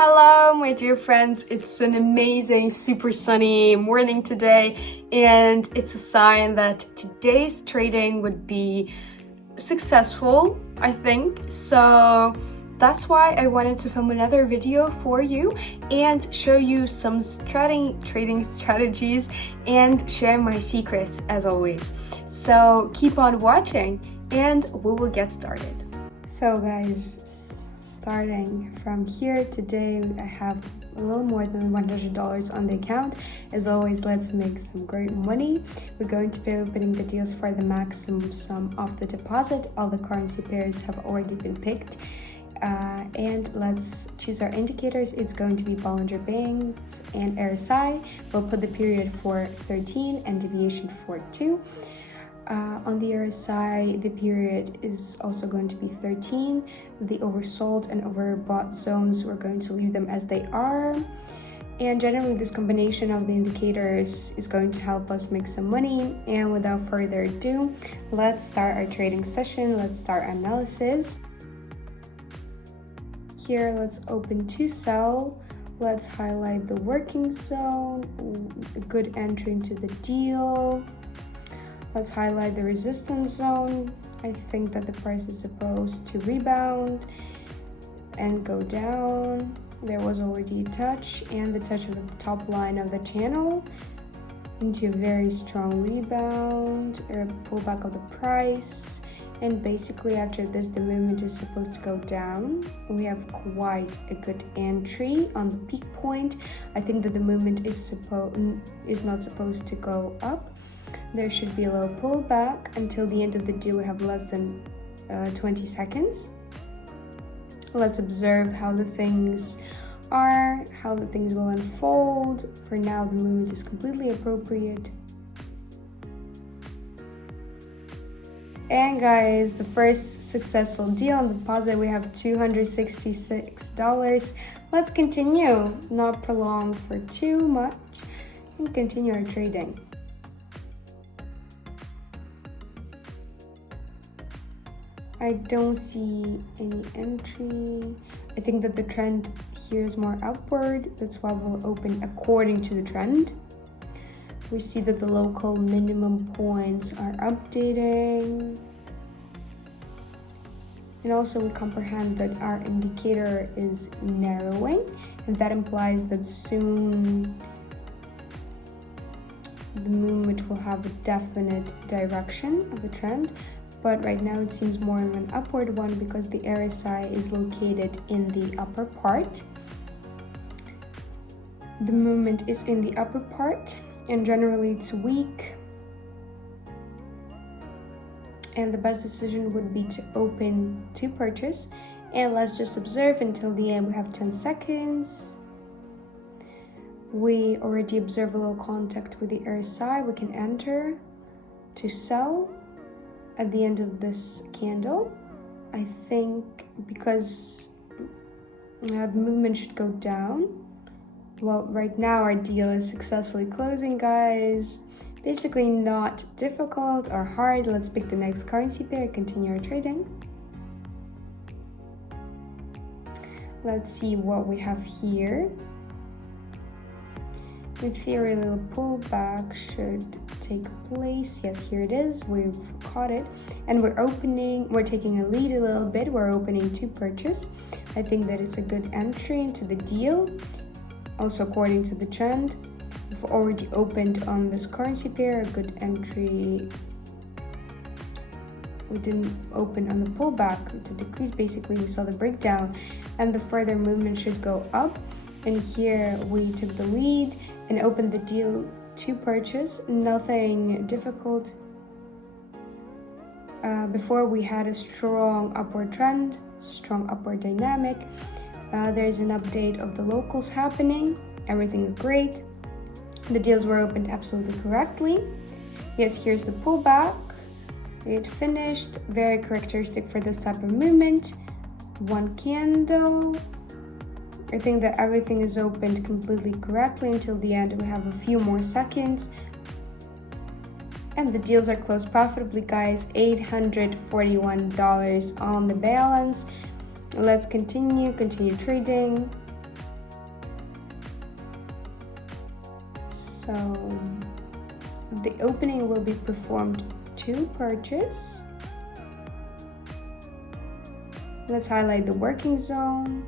Hello, my dear friends. It's an amazing, super sunny morning today, and it's a sign that today's trading would be successful, I think. So that's why I wanted to film another video for you and show you some trading strategies and share my secrets as always. So keep on watching and we will get started. So guys, starting from here, today I have a little more than $100 on the account. As always, let's make some great money. We're going to be opening the deals for the maximum sum of the deposit. All the currency pairs have already been picked. And let's choose our indicators. It's going to be Bollinger Bands and RSI. We'll put the period for 13 and deviation for 2. On the RSI, the period is also going to be 13. The oversold and overbought zones, we're going to leave them as they are. And generally, this combination of the indicators is going to help us make some money. And without further ado, let's start our trading session. Let's start analysis. Here, let's open to sell. Let's highlight the working zone. A good entry into the deal. Let's highlight the resistance zone. I think that the price is supposed to rebound and go down. There was already a touch and the touch of the top line of the channel into a very strong rebound or pullback of the price. And basically after this, the movement is supposed to go down. We have quite a good entry on the peak point. I think that the movement is not supposed to go up. There should be a little pullback. Until the end of the deal, we have less than 20 seconds. Let's observe how the things are, how the things will unfold. For now, the movement is completely appropriate. And guys, the first successful deal on the deposit, we have $266. Let's continue, not prolong for too much, and continue our trading. I don't see any entry. I think that the trend here is more upward. That's why we'll open according to the trend. We see that the local minimum points are updating. And also we comprehend that our indicator is narrowing, and that implies that soon the movement will have a definite direction of the trend. But right now it seems more of an upward one because the RSI is located in the upper part. The movement is in the upper part and generally it's weak. And the best decision would be to open to purchase. And let's just observe until the end. We have 10 seconds. We already observe a little contact with the RSI. We can enter to sell at the end of this candle. I think because the movement should go down. Well, right now our deal is successfully closing, guys. Basically not difficult or hard. Let's pick the next currency pair, continue our trading. Let's see what we have here. In theory, a little pullback should take place. Yes, here it is. We've caught it. And we're taking a lead a little bit. We're opening to purchase. I think that it's a good entry into the deal. Also, according to the trend, we've already opened on this currency pair, a good entry. We didn't open on the pullback to decrease. Basically, we saw the breakdown and the further movement should go up. And here we took the lead and opened the deal to purchase. Nothing difficult. Before we had a strong upward trend, strong upward dynamic. There's an update of the locals happening. Everything is great. The deals were opened absolutely correctly. Yes, here's the pullback. It finished. Very characteristic for this type of movement. One candle. I think that everything is opened completely correctly until the end. We have a few more seconds. And the deals are closed profitably, guys. $841 on the balance. Let's continue trading. So the opening will be performed to purchase. Let's highlight the working zone.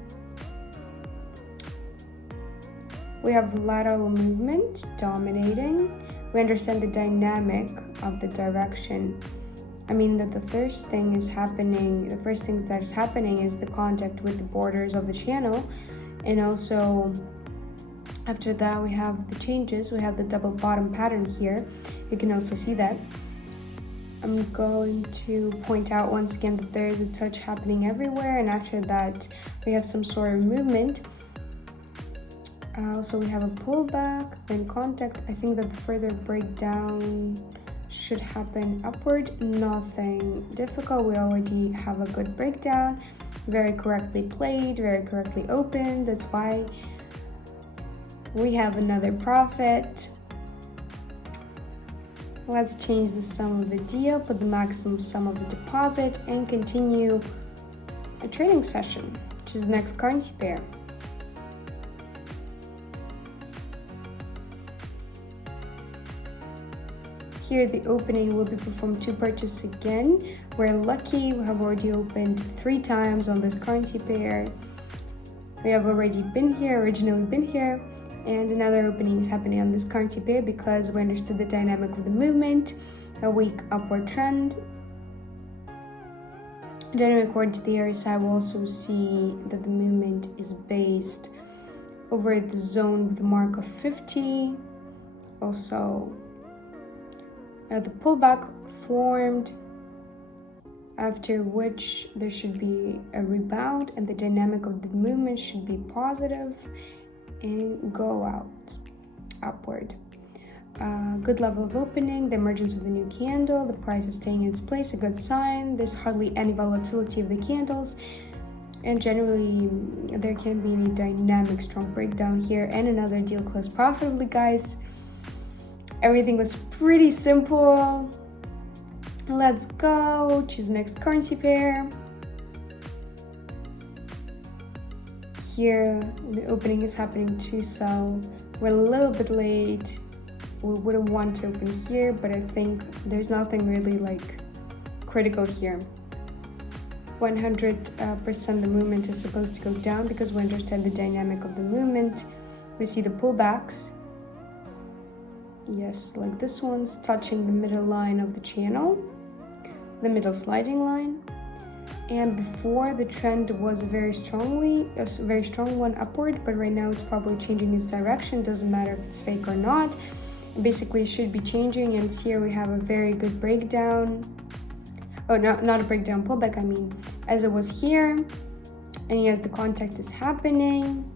We have lateral movement dominating. We understand the dynamic of the direction. I mean that the first thing that's happening is the contact with the borders of the channel, and also after that we have the changes. We have the double bottom pattern here. You can also see that. I'm going to point out once again that there is a touch happening everywhere, and after that we have some sort of movement. So we have a pullback, then contact. I think that the further breakdown should happen upward. Nothing difficult. We already have a good breakdown, very correctly played, very correctly opened. That's why we have another profit. Let's change the sum of the deal, put the maximum sum of the deposit, and continue a trading session, which is the next currency pair. Here the opening will be performed to purchase again. We're lucky, we have already opened 3 times on this currency pair. We have already originally been here. And another opening is happening on this currency pair because we understood the dynamic of the movement, a weak upward trend. Generally, according to the RSI, we'll also see that the movement is based over the zone with the mark of 50. Also, the pullback formed, after which there should be a rebound and the dynamic of the movement should be positive and go out upward. Good level of opening, the emergence of the new candle, the price is staying in its place, a good sign. There's hardly any volatility of the candles, and generally there can't be any dynamic strong breakdown here. And another deal closed profitably, guys. Everything was pretty simple. Let's go choose the next currency pair. Here the opening is happening to sell. We're a little bit late. We wouldn't want to open here, but I think there's nothing really like critical here. 100% the movement is supposed to go down because we understand the dynamic of the movement. We see the pullbacks. Yes, like this one's touching the middle line of the channel, the middle sliding line. And before, the trend was a very strong one upward, but right now it's probably changing its direction. Doesn't matter if it's fake or not. Basically, it should be changing, and here we have a very good breakdown. Oh, no, not a breakdown, pullback, I mean, as it was here. And yes, the contact is happening.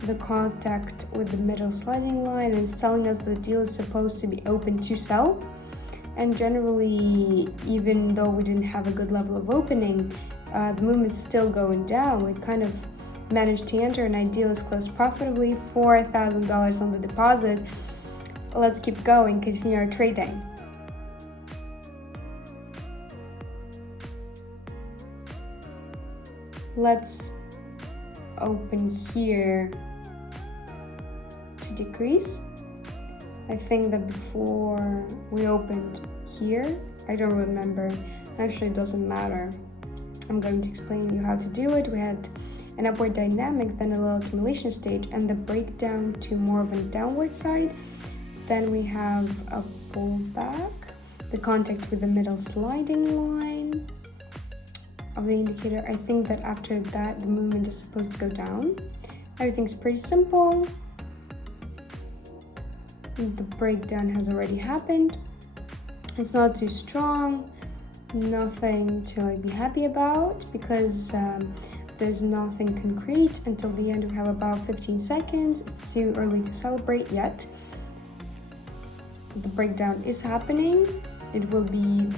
The contact with the middle sliding line, and it's telling us the deal is supposed to be open to sell. And generally, even though we didn't have a good level of opening, the movement's still going down. We kind of managed to enter an ideal is closed profitably, $4,000 on the deposit. Let's keep going, continue our trading. Let's open here to decrease. I think that before we opened here, I don't remember, actually it doesn't matter. I'm going to explain you how to do it. We had an upward dynamic, then a little accumulation stage, and the breakdown to more of a downward side. Then we have a pullback, the contact with the middle sliding line of the indicator. I think that after that, the movement is supposed to go down. Everything's pretty simple. The breakdown has already happened. It's not too strong, nothing to be happy about because there's nothing concrete until the end. We have about 15 seconds. It's too early to celebrate yet. The breakdown is happening. It will be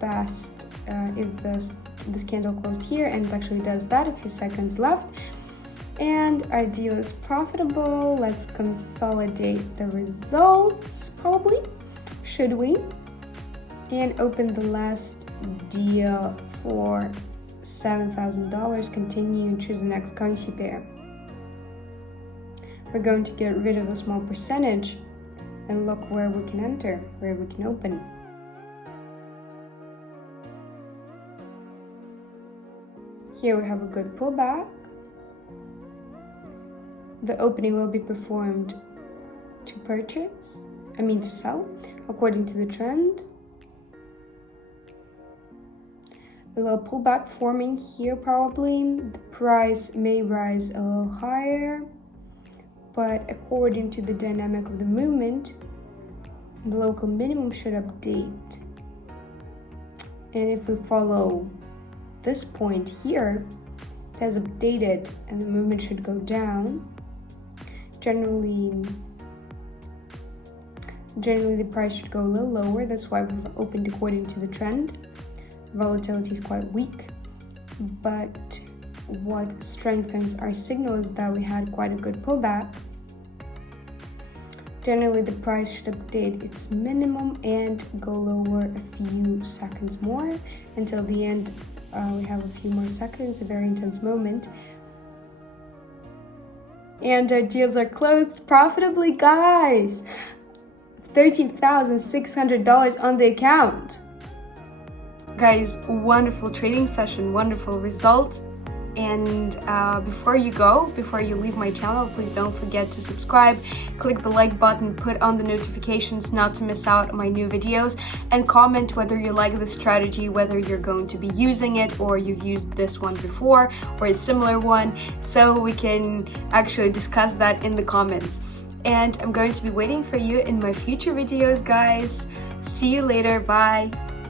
best if this candle closed here, and it actually does that. A few seconds left. And our deal is profitable. Let's consolidate the results, probably, should we? And open the last deal for $7,000. Continue, choose the next currency pair. We're going to get rid of a small percentage and look where we can enter, where we can open. Here we have a good pullback. The opening will be performed to sell, according to the trend. A little pullback forming here probably. The price may rise a little higher, but according to the dynamic of the movement, the local minimum should update. And if we follow this point here, it has updated and the movement should go down. Generally the price should go a little lower. That's why we've opened according to the trend. Volatility is quite weak, but what strengthens our signal is that we had quite a good pullback. Generally, the price should update its minimum and go lower a few seconds more until the end. We have a few more seconds, a very intense moment. And our deals are closed profitably, guys. $13,600 on the account. Guys, wonderful trading session, wonderful results. And before you leave my channel, please don't forget to subscribe, click the like button, put on the notifications not to miss out on my new videos, and comment whether you like the strategy, whether you're going to be using it or you've used this one before or a similar one, so we can actually discuss that in the comments. And I'm going to be waiting for you in my future videos, guys. See you later. Bye.